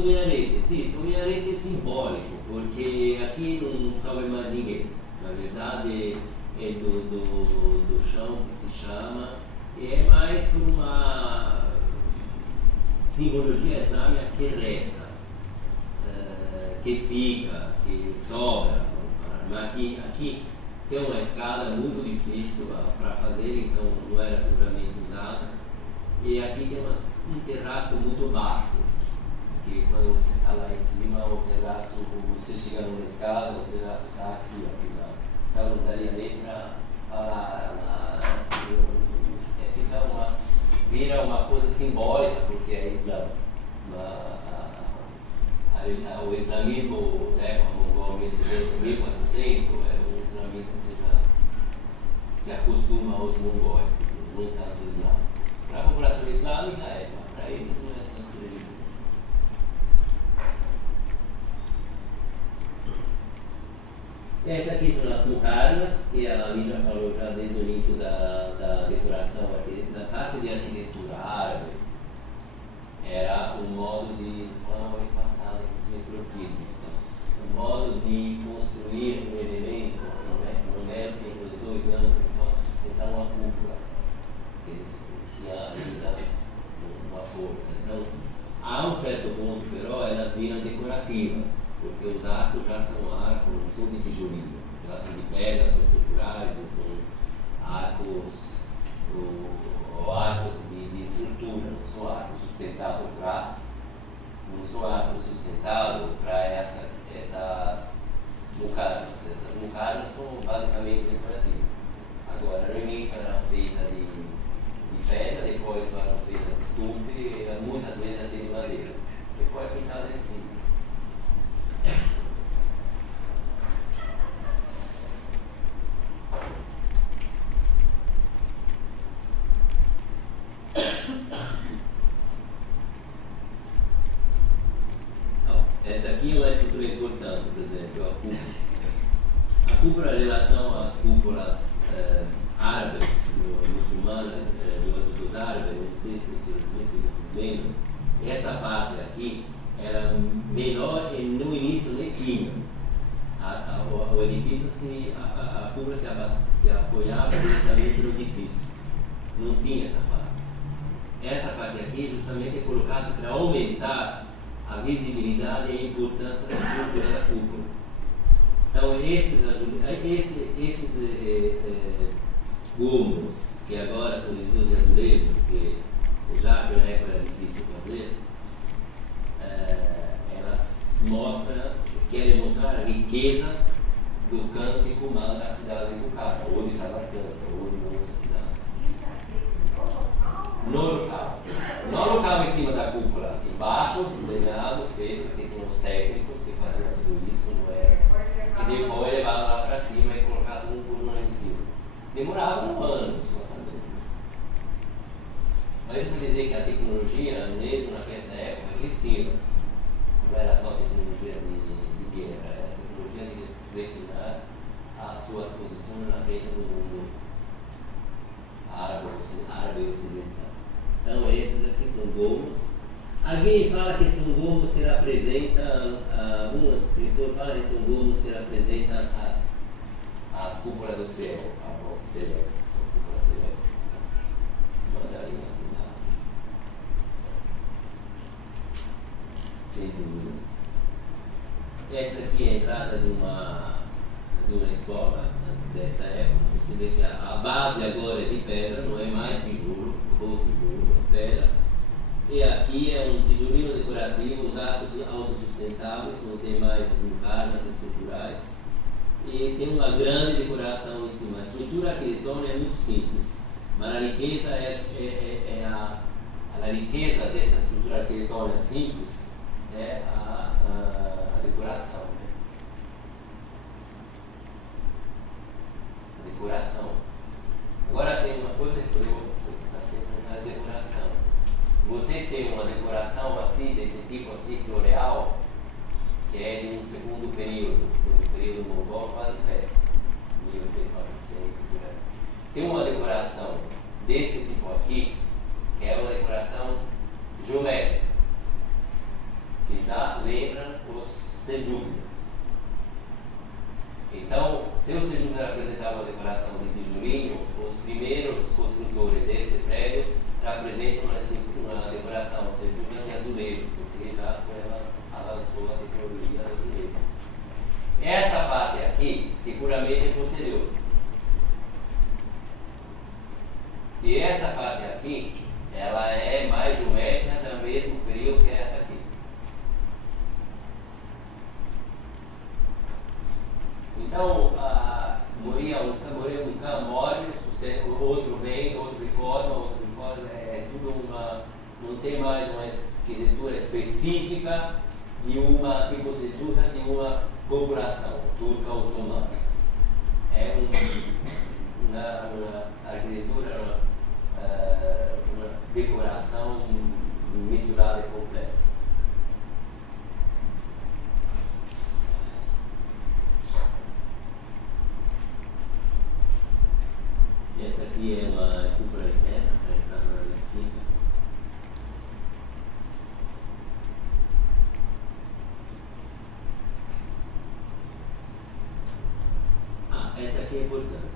um minarete, sim, um minarete simbólico, porque aqui não sobe mais ninguém. Na verdade, é do chão que se chama, e é mais por uma simbologia islâmica que resta, que fica, que sobra. Mas aqui tem uma escada muito difícil para fazer, então não era seguramente usada. E aqui tem um terraço muito baixo, porque quando você está lá em cima, o terraço, você chega numa escada, o terraço está aqui, afinal. Então não daria nem para falar, vira uma coisa simbólica, porque é Islã. O islamismo, né, como o homem dizia em 1400, é um islamismo que já se acostuma aos mongóis, não tanto islâmico. Para a população islâmica é, mas para eles não é tanto religioso. Essas aqui são as muqarnas, que a Ali já falou já desde o início da decoração, da parte de arquitetura árabe. Era um modo de, falamos vez passada, de croquismo, um modo de construir um elemento no meio entre os dois ângulos que possa sustentar uma cúpula, que se ajuda uma força. Então, a um certo ponto, però, elas viram decorativas, porque os arcos já são arcos, não são de tijolinho, elas são de pedra, são estruturais, são arcos, ou arcos de estrutura, não são arcos sustentados para essas muqarnas. Essas muqarnas são basicamente decorativas. Agora, no início eram feitas de pedra, depois foram feitas de estupe e muitas vezes até de madeira. Depois pintada em cima. Essa aqui é uma estrutura importante, por exemplo, a cúpula. A cúpula em relação às cúpulas árabes, muçulmanas, dos árabes, não sei se vocês lembram, essa parte aqui era menor e no início nem tinha. O edifício, a cúpula se apoiava diretamente no edifício. Não tinha essa parte. Essa parte aqui justamente é colocada para aumentar a visibilidade e a importância da estrutura da cúpula. Então, esses gomos, que agora são divisões de azulejos, que já que na época era difícil fazer, elas querem mostrar a riqueza do cântico da cidade de Bukhara, ou de Samarcanda, ou de outra cidade. No local em cima da cúpula, embaixo, desenhado, feito, porque tinha os técnicos que faziam tudo isso, não era? E depois levado lá para cima e colocado um por um lá em cima. Demorava um ano só também. Mas isso quer dizer que a tecnologia, mesmo naquela época, existia. Não era só tecnologia de guerra, era tecnologia de refinar as suas posições na frente do mundo árabe e ocidental. Então, esses aqui são gomos. Alguém fala que são gomos que representam, um escritor fala que são gomos que representam as cúpulas do céu, a voz celeste, são cúpulas celestes. Mandarim aqui na. Sem dúvidas. Essa aqui é a entrada de uma escola dessa época. Você vê que a base agora é de pedra, não é mais tijolo, é pedra. E aqui é um tijolinho decorativo, os arcos autossustentáveis, não tem mais as muqarnas estruturais. E tem uma grande decoração em cima. A estrutura arquitetônica é muito simples, mas a riqueza a riqueza dessa estrutura arquitetônica simples é a decoração. Né? A decoração. Agora tem uma coisa que eu a decoração. Você tem uma decoração assim, desse tipo assim, floreal, que é de um segundo período, um período mongol quase persa, 1400 por aí. Tem uma decoração desse tipo aqui, que é uma decoração geométrica, que já se o Sejuca apresentava uma decoração de tijolinho, os primeiros construtores desse prédio apresentam uma decoração Sejuca de azulejo, porque já ela avançou a tecnologia do azulejo. Essa parte aqui, seguramente é posterior. E essa parte aqui, ela é mais geométrica do mesmo período que essa aqui. Então, moria um camório, outro vem, outro reforma, é tudo não tem mais uma arquitetura específica de uma tipo Sejuca, de uma corporação turca otomana. É uma arquitetura, uma decoração misturada e complexa. Essa aqui é uma cúpula interna para entrar na mesquita. Essa aqui é importante.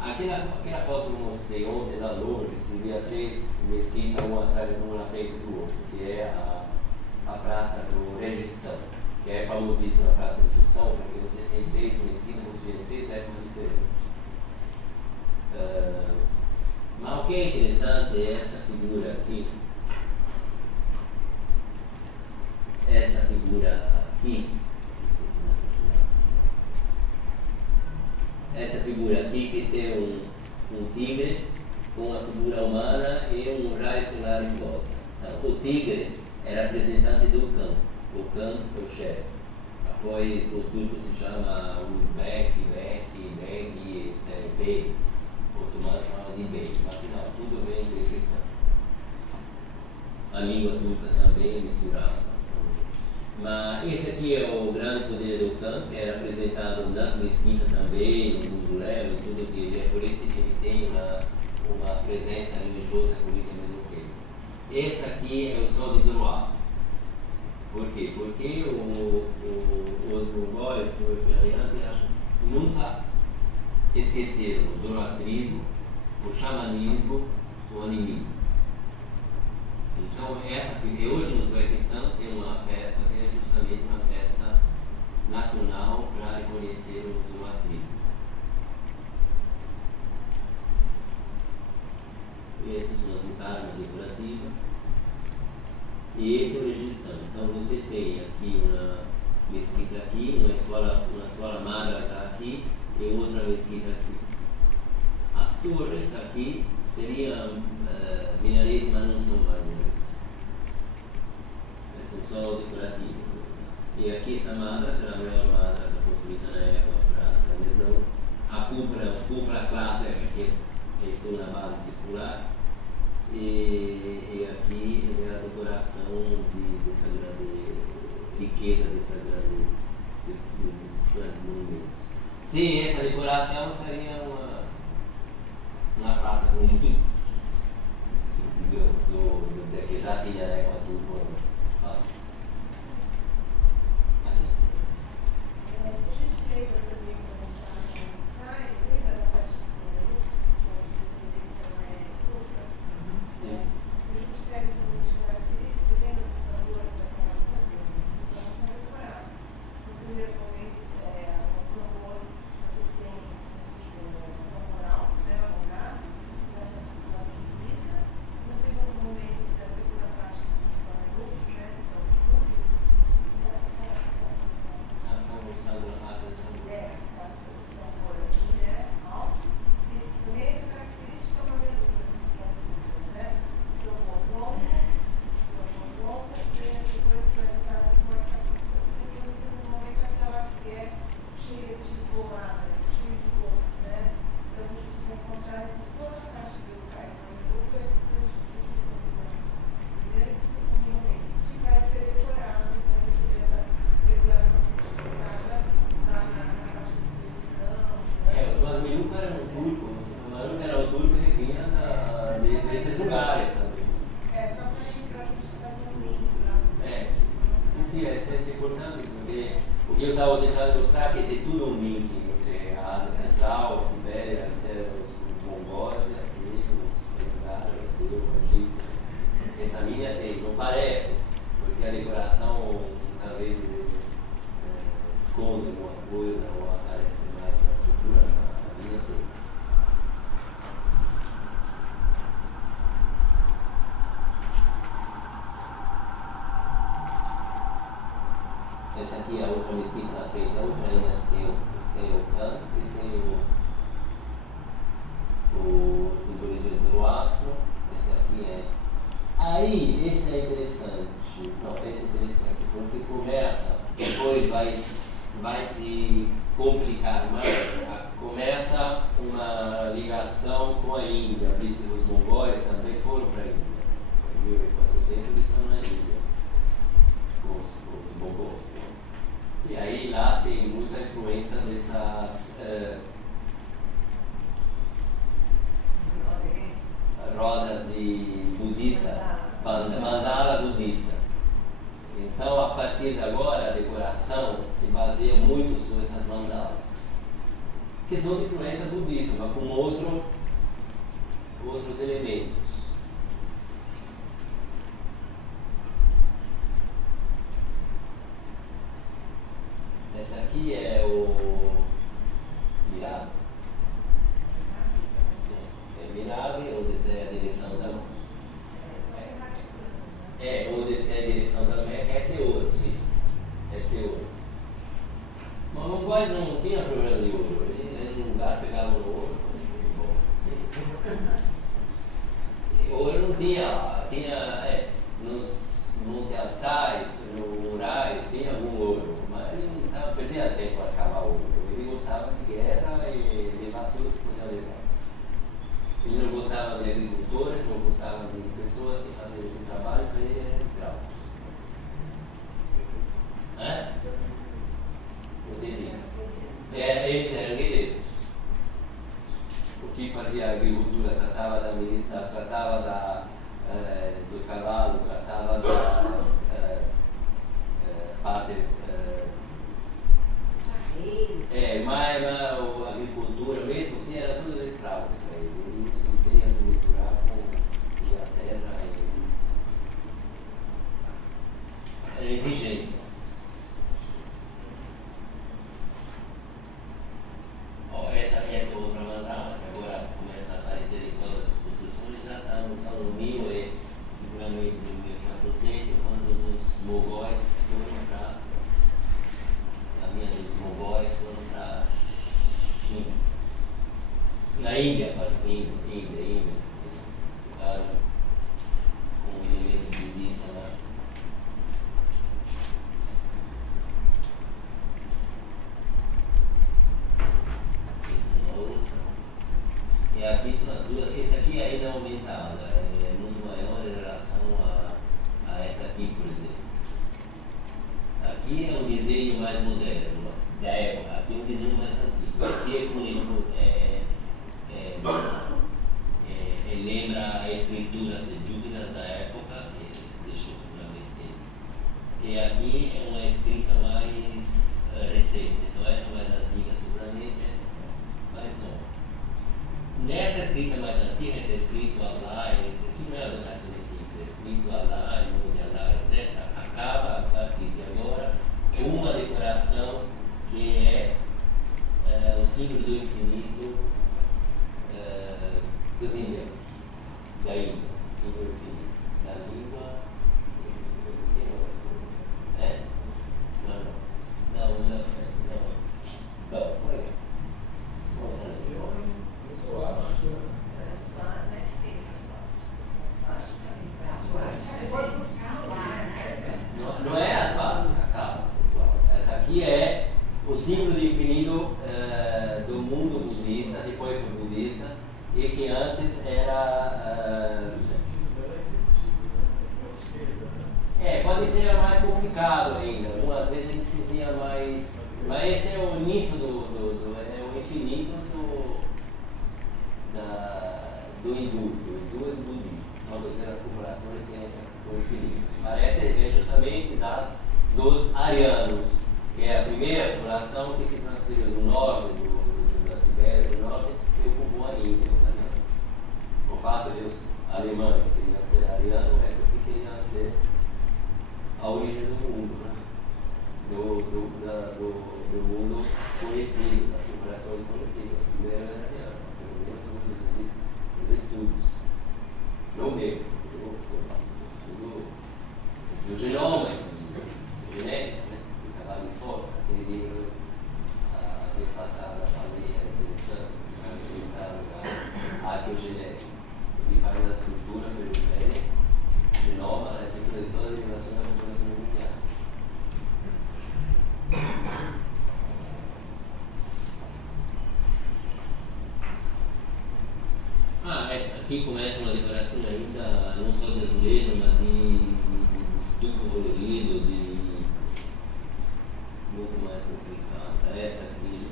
Aquela foto que eu mostrei ontem lá longe, se via 3 mesquitas, uma atrás de uma na frente do outro, que é a Praça do Registão, que é famosíssima a Praça do Registão, porque você tem 3 mesquitas construídas em 3 épocas diferentes. Mas o que é interessante é essa figura aqui. Essa figura aqui. Essa figura aqui que tem um tigre com uma figura humana e um raio solar em volta. Então, o tigre era representante do Khan. O Khan é o chefe. Depois os turcos se chama Uzbek, Beg, Bey. O otomano chamava de Bey. Mas afinal, tudo vem desse Khan. A língua turca também é misturada. Mas esse aqui é o grande poder do Khan, que era apresentado nas mesquitas também, no mausoléu e tudo que é por isso que ele tem uma presença religiosa e política ao mesmo tempo. Esse aqui é o sol de Zoroastro. Por quê? Porque os mongóis, como eu falei antes, nunca esqueceram o zoroastrismo, o xamanismo, o animismo. Então, hoje no Uzbequistão tem uma festa que é justamente uma festa nacional para reconhecer o zoroastrismo. Essas são as mucarnas decorativas. E esse é o Registão. Então, você tem aqui uma mesquita aqui, uma escola madrasa aqui e outra mesquita aqui. As torres aqui seriam minaretes, mas não são mais minaretes. São só decorativos. E aqui essa madrasa será a melhor madrasa construída na época para Merdão. A cúpula clássica que é na base circular. E aqui é a decoração dessa grande riqueza, desses grandes monumentos. Sim, essa decoração seria uma praça comum que já tinha na época turca antes. Se a gente lembra também como está no Caio, lembra da parte dos monumentos que são de descendência turca? A gente pega também de característica, lembra dos tambores daquelas cúpulas, que são decorados. No primeiro momento, o tambor, você tem um tambor alto, alongado, nessa cúpula lisa. No segundo momento, a segunda parte dos panelucos, que são os cúpulas. Porque eu estava tentando mostrar que tem tudo um link entre Austral, Sibéria, até os mongóis, ateu, os árabes, ateu, o egípcio. Essa linha tem, não parece, porque a decoração talvez esconde alguma coisa ou aparece mais na estrutura, a linha tem. Essa aqui é a outra mesquita na frente, a outra ainda tem o canto e tem o símbolo de Zoroastro. Esse aqui é. Aí, esse é interessante. Não, esse é interessante, porque começa, depois vai se complicar mais. Começa uma ligação com a Índia, visto que os mongóis também foram para a Índia. Em 1400 eles estão na Índia, os mongóis. E aí lá tem muita influência dessas rodas de budista, mandala budista. Então, a partir de agora, a decoração se baseia muito sobre essas mandalas, que são de influência budista, mas com outros elementos. Esse aqui é o Mirab. É Mirab, onde é a direção da mão. Onde é a direção da Meca, esse é ouro, sim. Esse é ouro. Mas o mongóis não tinha problema de ouro. Ele no lugar pegava o ouro. Ouro não tinha nos montes altares, nos murais, tinha algum ouro. Mas ele não estava perdendo tempo para escavar ouro. Ele gostava de guerra e levar tudo que podia levar. Ele não gostava de agricultores, não gostava de pessoas que faziam esse trabalho, para ele eram escravos. Não entendi. Eles eram guerreiros. O que fazia a agricultura? Tratava dos cavalos, tratava da parte. Mas a agricultura mesmo assim era tudo escravos para ele. Ele não queria se misturar com a terra. Era exigente. Essa outra mandala, que agora começa a aparecer em todas as construções, já está no 1000 e seguramente no 1400, quando os mongóis foram para China. Na Índia, Índia. Ficaram com um elemento budista lá. E aqui são as duas. Esse aqui ainda é aumentado, é muito maior em relação a essa aqui, por exemplo. Aqui é um desenho mais moderno, da época. Aqui é um desenho mais antigo. Aqui lembra a escritura seljucas da época, que deixou seguramente. E aqui é uma escrita mais recente. Então essa mais antiga seguramente, essa mais nova. Nessa escrita mais antiga está escrito Allah, esse aqui não é a educação simples, está escrito Allah, Mude Allah, etc. Acaba a partir de agora uma decoração que é o símbolo do infinito dos indígenas, da Índia, símbolo do infinito, da língua. Não é as básicas, calma, pessoal. Essa aqui é o símbolo do infinito do mundo budista, depois foi budista, e que antes era. Pode ser mais complicado ainda. Algumas vezes eles faziam mais. Mas esse é o início é o infinito do hindu. Do hindu e do budismo. Todas as corporações têm o infinito. Parece justamente dos arianos, que é a primeira população que se transferiu do norte da Sibéria guerra do norte preocupou a Índia, os arianos. O fato de os alemães queriam ser arianos é porque queriam ser a origem do mundo, né? do mundo conhecido, das populações conhecidas. Os primeiros eram arianos, pelo menos os estudos. Não mesmo, do genoma, genética, né? Do cavalo de força, aquele livro a vez passada falei, era interessante, ficava utilizado a arqueogenética. Ele fala da estrutura pelo gene, genoma, a estrutura de toda a derivação da população mundial. Essa aqui começa uma decoração ainda não só de azulejo, mas de estuco colorido, de muito mais complicada. Essa aqui,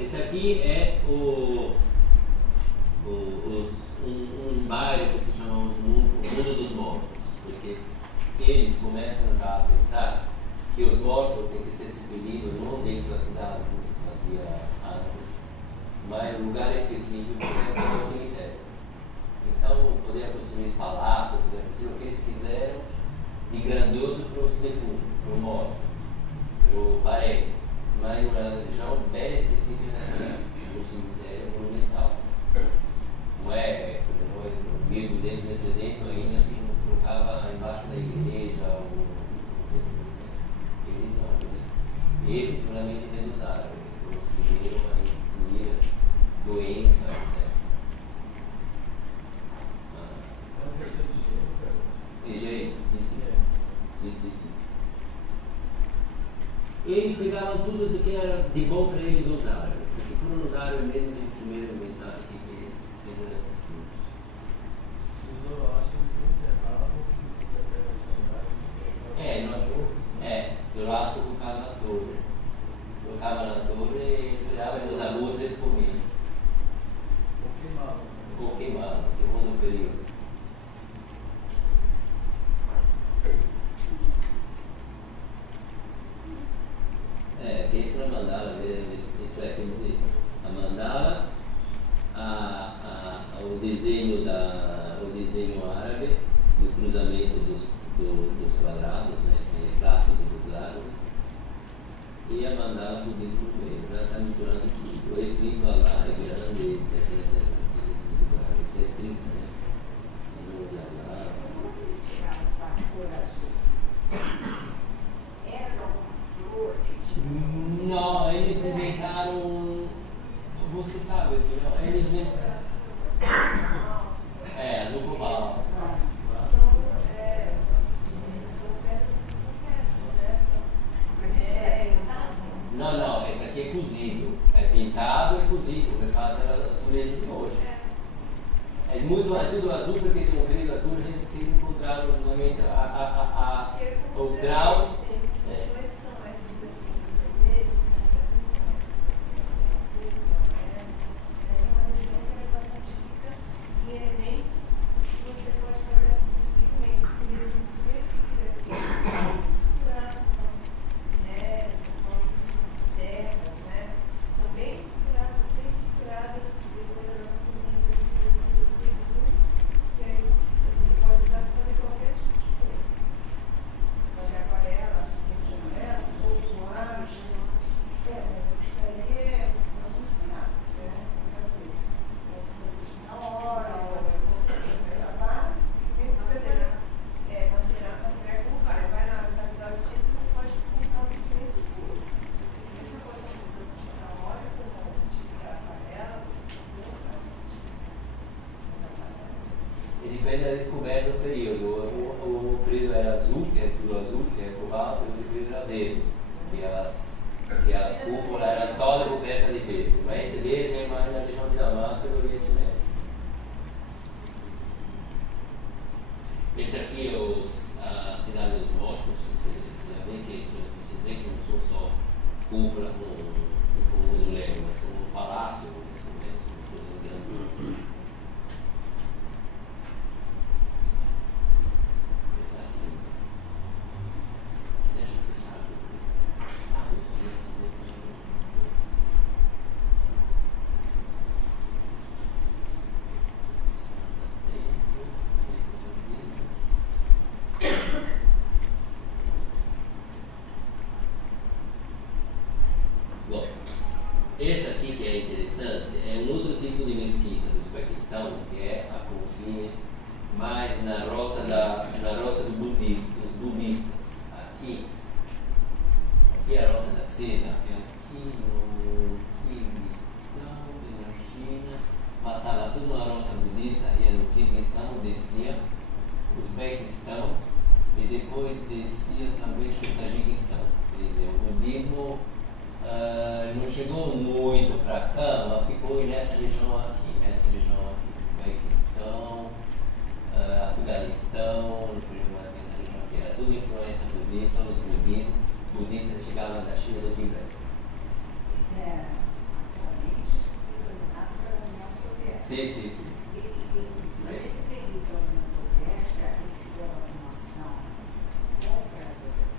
esse aqui é um bairro que se chama o Mundo dos Mortos, porque eles começam já a pensar que os mortos têm que ser expelidos não dentro da cidade, como se fazia antes, mas em um lugar específico, que é o cemitério. Então, poderiam construir esse palácio, poderiam construir o que eles quiseram de grandioso para os defuntos, para o morto, para o parente, mas em uma região bem específica assim, no cemitério monumental. Não é, no 1200, 1300 ainda assim, colocava embaixo da igreja, eles não, esses seguramente vêm dos árabes, foram os primeiros a incluir as doenças, etc. Engenheiro, sim. Ele pegava tudo do que era de bom para ele dos árabes, porque foram os árabes mesmo que primeiro inventaram que fizeram esses cursos. Zoroastro colocava na torre. Colocava na torre e esperava que os abutres comiam. Ou queimavam, segundo período. Que isso não mandava, quer dizer, a mandala, o desenho árabe, do cruzamento dos quadrados, né, que é clássico dos árabes, e a mandala budista no meio, já está misturando tudo. O escrito lá é grande, etc. Isso é escrito, né? Não usa lá. Como que eles tiraram essa cor azul? Era alguma flor que tinha? Não, eles inventaram. Você sabe, eles inventaram. Azul cobalto. Não, esse aqui é cozido. É pintado e cozido, como fazem as azulejas de hoje. É tudo azul porque tem um período azul que eles encontraram justamente o grau. Depende da descoberta do período. O período era azul, que é tudo azul, que é cobalto, e o outro período era verde, que as cúpulas eram todas cobertas de verde. Mas esse verde é mais na região de Damasco e do Oriente Médio. Esse aqui é a cidade dos mortos. Vocês veem que não são só cúpulas com um mausoléu, mas são um palácio, coisas grandes. seda, que aqui no Kirguistão, na China, passava tudo na rota budista, ia no Kirguistão, descia, Uzbequistão, e depois descia também para o Tajiquistão. Quer dizer, o budismo não chegou muito para cá, mas ficou nessa região aqui, Uzbequistão, Afeganistão, essa região aqui, era tudo influência budista, os budistas chegavam da China do Tibete. Atualmente isso foi dominado pela União Soviética. Sim. Nesse período da União Soviética, eles fizeram uma ação contra essa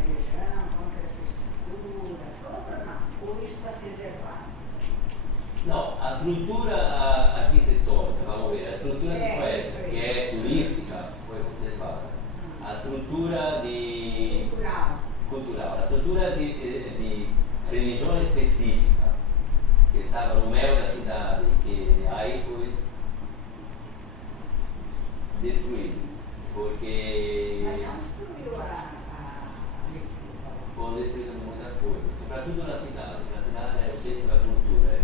religião, contra essa estrutura, toda não, ou está preservado? Não, a estrutura arquitetônica, vamos ver, a estrutura de Coesta, que é turística, foi conservada. A estrutura cultural, a estrutura de religião específica, que estava no meio da cidade, que aí foi destruído, porque Mas não destruiu a mesquita. foram destruídas muitas coisas, sobretudo na cidade. Na cidade era o centro da cultura,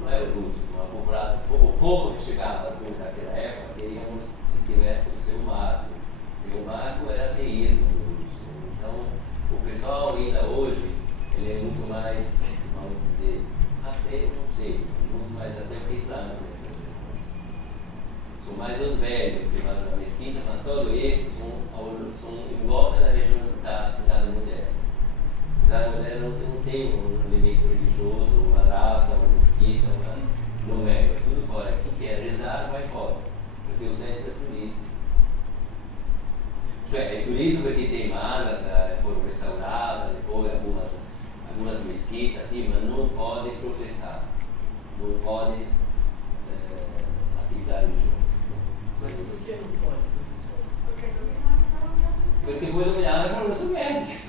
não era o russo, a população, o povo que chegava naquela época queríamos que tivesse o seu marco, e o marco era ateísmo russo. Então, o pessoal ainda hoje, ele é muito mais, vamos dizer, ateu, não sei, muito mais ateu que islâmico nessas regiões. São mais os velhos que vão na mesquita, mas todos esses são em volta da região da cidade moderna. Cidade moderna você não tem um elemento religioso, uma raça, uma mesquita, no meio, é tudo fora. Quem quer rezar, vai fora, porque o centro é turístico. É turismo porque tem malas, foram restauradas, depois algumas mesquitas, assim, mas não pode professar, não pode atividade religiosa. Mas por que não pode, professor? Porque é dominado pela União Soviética. Porque foi dominada pela União Soviética.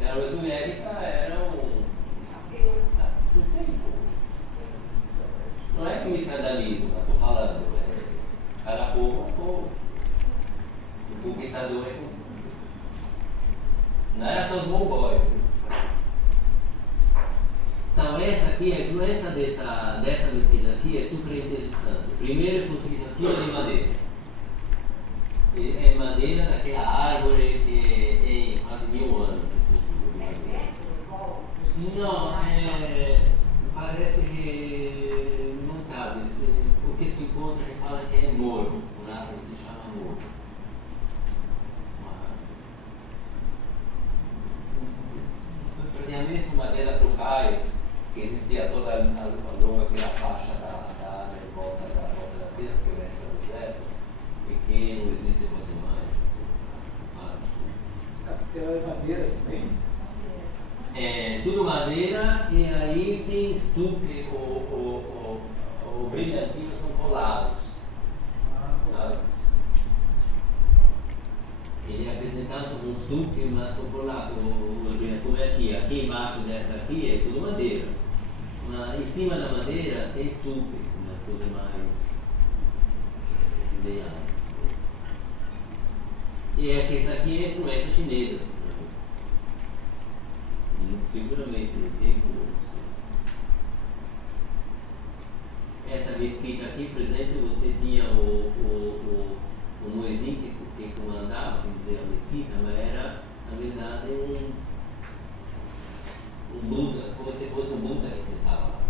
E a União Soviética era do tempo. Não é que me escandalizo, mas estou falando. Cada povo é povo. O conquistador é conquistador. Não era só os mongóis. Então, essa aqui, a influência dessa mesquita aqui é super interessante. Primeiro, é construída toda de madeira. É madeira daquela árvore que tem quase 1000 anos. É sério? Igual? Não, parece que não cabe. O que se encontra que fala que é morro. O árvore se chama morro. Praticamente madeiras locais que existia toda a longa aquela faixa da Ásia em volta da Síria, que é o resto do deserto, e que não existe quase mais. Esse capitão é madeira também? É tudo madeira e aí tem estuque, o brilhantinho são colados, sabe? Ele é apresentado como um estuque, mas são colados, como é aqui embaixo dessa aqui é tudo madeira, mas em cima da madeira tem estuque, uma coisa mais desenhada. E é que essa aqui é influência chinesa, seguramente no tempo. Essa mesquita aqui, por exemplo, você tinha o Muezzin que comandava, quer dizer, a mesquita, mas era, na verdade, um Buda, como se fosse um Buda que sentava lá.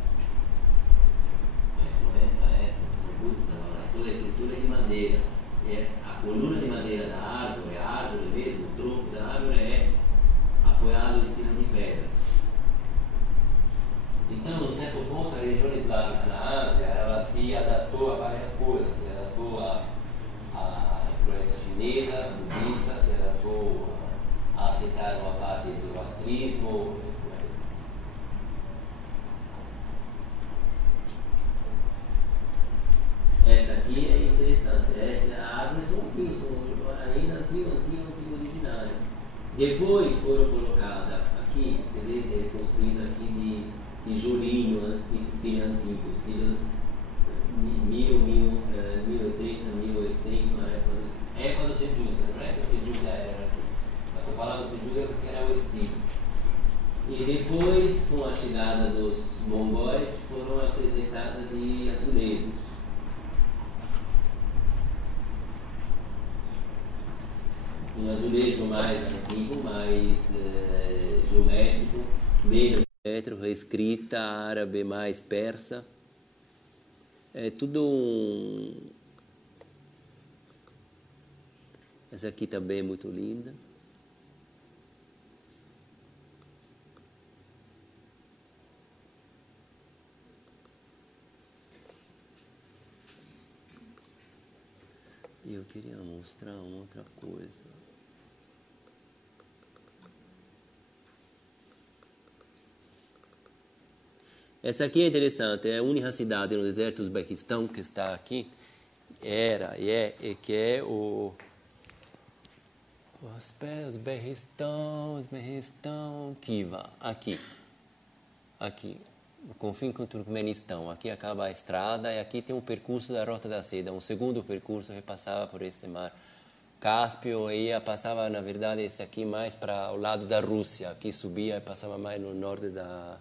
A influência é essa, o Buda estava lá, toda a estrutura de madeira. A coluna de madeira da árvore, a árvore mesmo, o tronco da árvore é apoiado em cima de pedras. Então, num certo ponto, a religião islâmica na Ásia, ela se adaptou a várias coisas, se adaptou à influência chinesa, budista, se adaptou a aceitar uma parte do zoroastrismo. Essa aqui é interessante, essa árvore são ainda antigos originais. Depois foram colocadas aqui, você vê que é construída aqui de tijolinho, estilo antigo, estilo 1030, 1100, quando se julga, não é que se julga era aqui. Mas estou falando Seljuk porque era o estilo. E depois, com a chegada dos mongóis, foram apresentadas de azulejos. Um azulejo mais antigo, mais geométrico, menos geométrico, escrita árabe mais persa. É tudo Essa aqui também é muito linda. E eu queria mostrar uma outra coisa. Essa aqui é interessante, é a única cidade no deserto do Uzbequistão que está aqui. Que é o Uzbequistão, Khiva, aqui, no confim com o Turcomenistão. Aqui acaba a estrada e aqui tem um percurso da Rota da Seda, um segundo percurso que passava por este mar Cáspio e passava, na verdade, esse aqui mais para o lado da Rússia, aqui subia e passava mais no norte da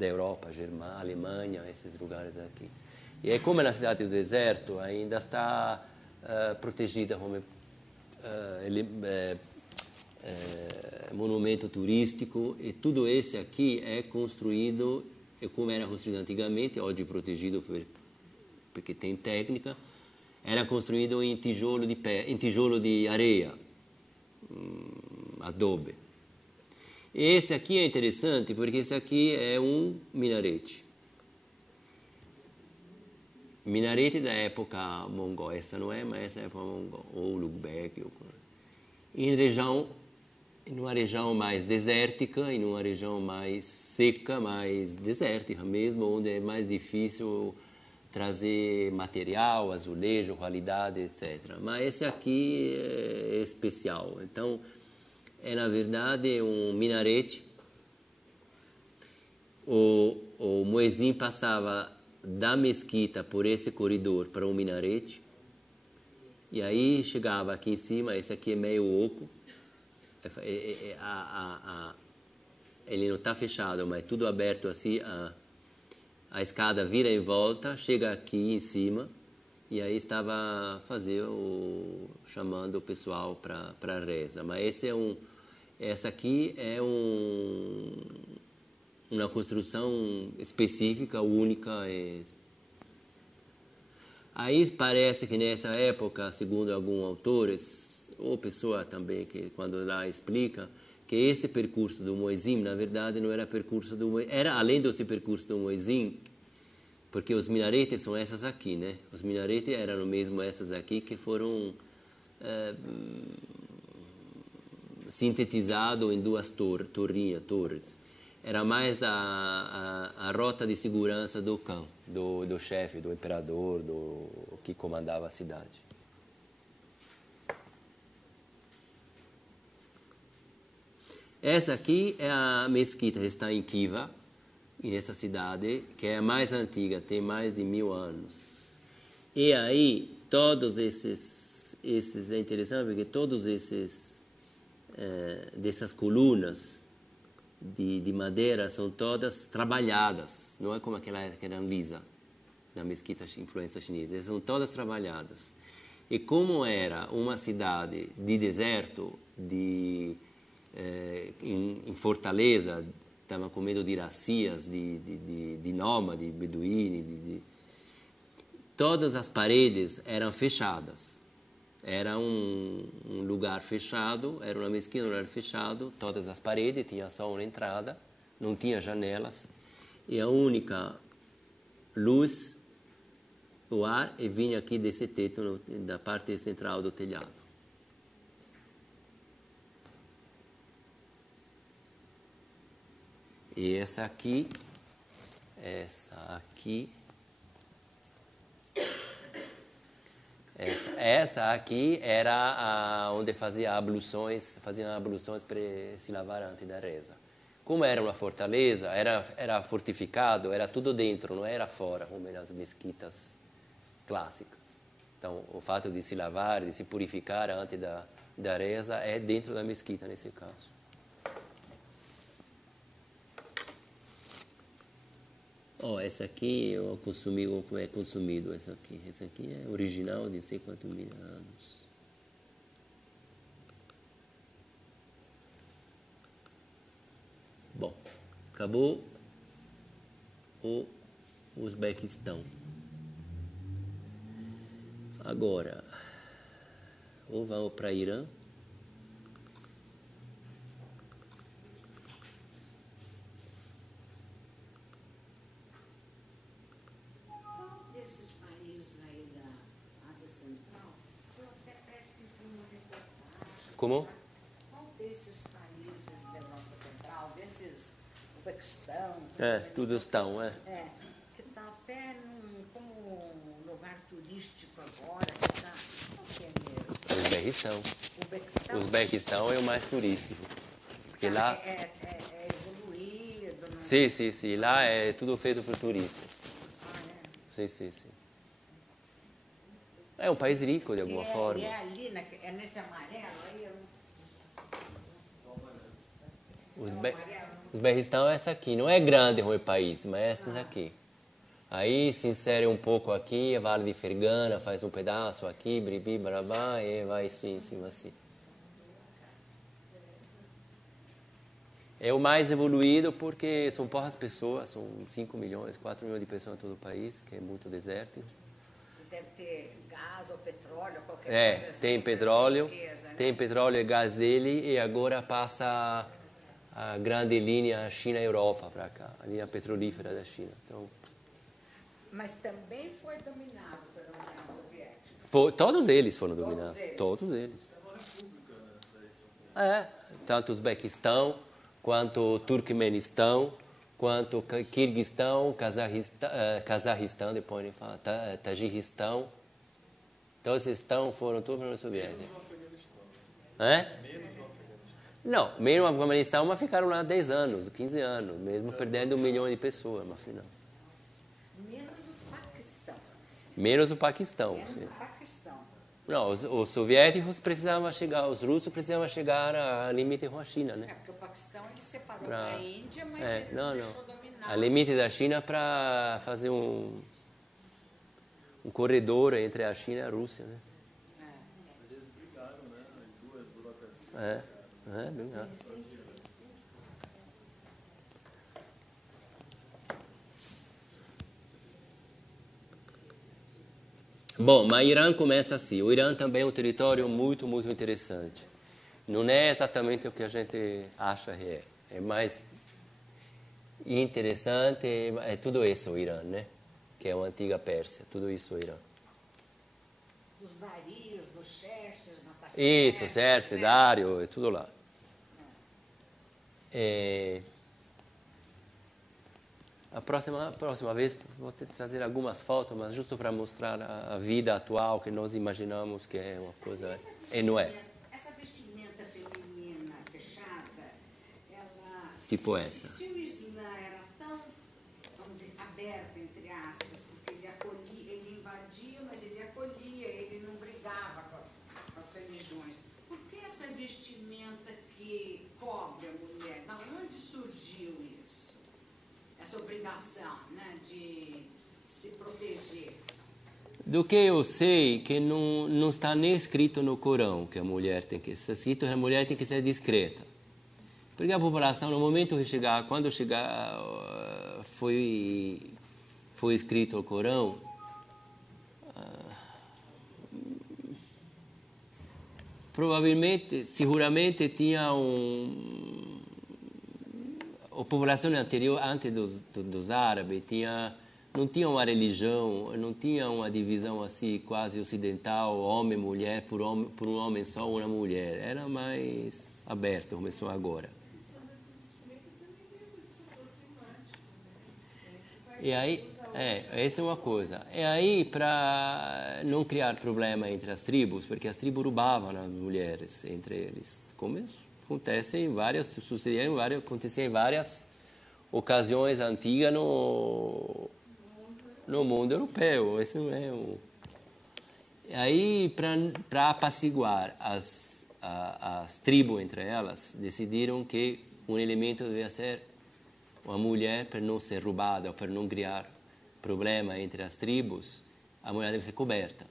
Europa, Alemanha, esses lugares aqui. E aí, como é na cidade do deserto, ainda está protegida como monumento turístico, e tudo esse aqui é construído, como era construído antigamente, hoje protegido porque tem técnica, era construído em tijolo de areia, adobe. Esse aqui é interessante porque esse aqui é um minarete. Minarete da época mongol, essa não é, mas essa é a época mongol, ou Ulugh-Beg. Em uma região mais desértica, em uma região mais seca, mais desértica mesmo, onde é mais difícil trazer material, azulejo, qualidade, etc. Mas esse aqui é especial. Então, é na verdade um minarete. O muezzin passava da mesquita por esse corredor para um minarete, e aí chegava aqui em cima. Esse aqui é meio oco, ele não está fechado, mas tudo aberto assim, a escada vira em volta, chega aqui em cima, e aí estava chamando o pessoal para a reza. Mas essa aqui é uma construção específica, única. Aí parece que nessa época, segundo alguns autores, ou pessoa também que quando lá explica, que esse percurso do muezzin, na verdade, não era percurso do muezzin, era além desse percurso do muezzin, porque os minaretes são essas aqui, né? Os minaretes eram mesmo essas aqui que foram sintetizados em duas torres. Era mais a rota de segurança do Khan, do chefe, do imperador, que comandava a cidade. Essa aqui é a mesquita, está em Khiva, nessa cidade, que é a mais antiga, tem mais de 1000 anos. E aí, todos esses é interessante, porque todos dessas colunas de madeira são todas trabalhadas, não é como aquela que era lisa, da mesquita influência chinesa, elas são todas trabalhadas. E como era uma cidade de deserto, em fortaleza, estava com medo de racias, de nômades, de beduínos, todas as paredes eram fechadas. Era um lugar fechado, era uma mesquita, um lugar fechado, todas as paredes, tinha só uma entrada, não tinha janelas, e a única luz, o ar, vinha aqui desse teto, da parte central do telhado. E essa aqui era onde faziam abluções para se lavar antes da reza. Como era uma fortaleza, era fortificado, era tudo dentro, não era fora, como nas mesquitas clássicas. Então, o fato de se lavar, de se purificar antes da reza é dentro da mesquita, nesse caso. Essa aqui eu consumi, como é consumido essa aqui. Essa aqui é original de sei quantos mil anos. Bom, acabou o Uzbequistão. Agora, ou vamos para Irã. Qual desses países aí da Ásia Central, eu até parece que vi uma reportagem. Como? Qual desses países da Europa Central, desses, o Paquistão, Tudo estão, que está até como um lugar turístico agora, que está, qual que é mesmo? Uzbequistão. Uzbequistão? Uzbequistão é o mais turístico. Porque lá... É evoluído, não Sim, sim. Lá é tudo feito por turistas. Sim. É um país rico, de alguma forma. E é ali, é nesse amarelo aí? Uzbequistão é essa aqui. Não é grande como o país, mas é essas aqui. Aí se insere um pouco aqui, a Vale de Fergana, faz um pedaço aqui, bribi, barabá, e vai assim, em cima assim. É o mais evoluído porque são poucas pessoas, são 5 milhões, 4 milhões de pessoas em todo o país, que é muito desértico. Deve ter gás ou petróleo, qualquer coisa assim. Tem petróleo, riqueza, né? tem petróleo e gás dele, e agora passa a grande linha China-Europa para cá, a linha petrolífera da China. Então, Mas também foi dominado pela União Soviética. todos eles foram dominados. eles? Todos eles. Tanto o Uzbequistão, quanto o Turkmenistão, quanto o Quirguistão, Cazaquistão, depois ele fala, Tajiquistão. Todos esses foram todos para a União Soviética. Não, menos no Afeganistão, mas ficaram lá 10 anos, 15 anos, mesmo perdendo 1 milhão de pessoas, mas afinal. Menos o Paquistão. Menos o Paquistão. Menos Sim. o Paquistão. Não, os soviéticos precisavam chegar, os russos precisavam chegar ao limite com a China, né? Porque o Paquistão ele separou da Índia, mas ele não. deixou dominar. A limite da China para fazer um corredor entre a China e a Rússia, né? Mas eles brigaram, né? As duas burocracias. Obrigado. Bom, mas o Irã começa assim. O Irã também é um território muito, muito interessante. Não é exatamente o que a gente acha que é. É mais interessante, é tudo isso o Irã, né? Que é uma antiga Pérsia, tudo isso o Irã. Dos Darios, dos Xerxes, na parte Isso, Xerxes, Dário, é tudo lá. A próxima vez vou trazer algumas fotos, mas justo para mostrar a vida atual que nós imaginamos que é uma coisa, e não é. Essa vestimenta feminina fechada, ela... Tipo essa. Se o Islã era tão, vamos dizer, aberto, entre aspas, porque ele acolhia, ele invadia, mas ele acolhia, ele não brigava com as religiões. Por que essa vestimenta que cobre a mulher? Da onde surgiu isso? Essa obrigação, né, de se proteger? Do que eu sei, que não está nem escrito no Corão que a mulher tem que ser escrito, que a mulher tem que ser discreta. Porque a população, no momento que chegar, quando chegar, foi escrito o Corão, provavelmente, seguramente tinha a população anterior, antes dos árabes, não tinha uma religião, não tinha uma divisão assim quase ocidental, homem, mulher, por um homem só, uma mulher. Era mais aberto, começou agora. E aí, essa é uma coisa. E aí, para não criar problema entre as tribos, porque as tribos roubavam as mulheres entre eles, como isso acontecia em várias ocasiões antigas no mundo europeu. Esse não é o... Aí, para apaciguar as tribos entre elas decidiram que um elemento devia ser uma mulher, para não ser roubada ou para não criar problema entre as tribos, a mulher deve ser coberta.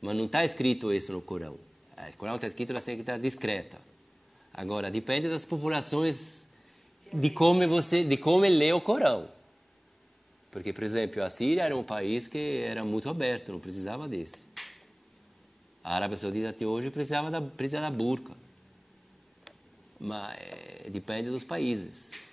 Mas não está escrito isso no Corão. No Corão está escrito que ela tem que estar discreta. Agora, depende das populações, de como lê o Corão. Porque, por exemplo, a Síria era um país que era muito aberto, não precisava desse. A Arábia Saudita até hoje precisa da burca. Mas depende dos países.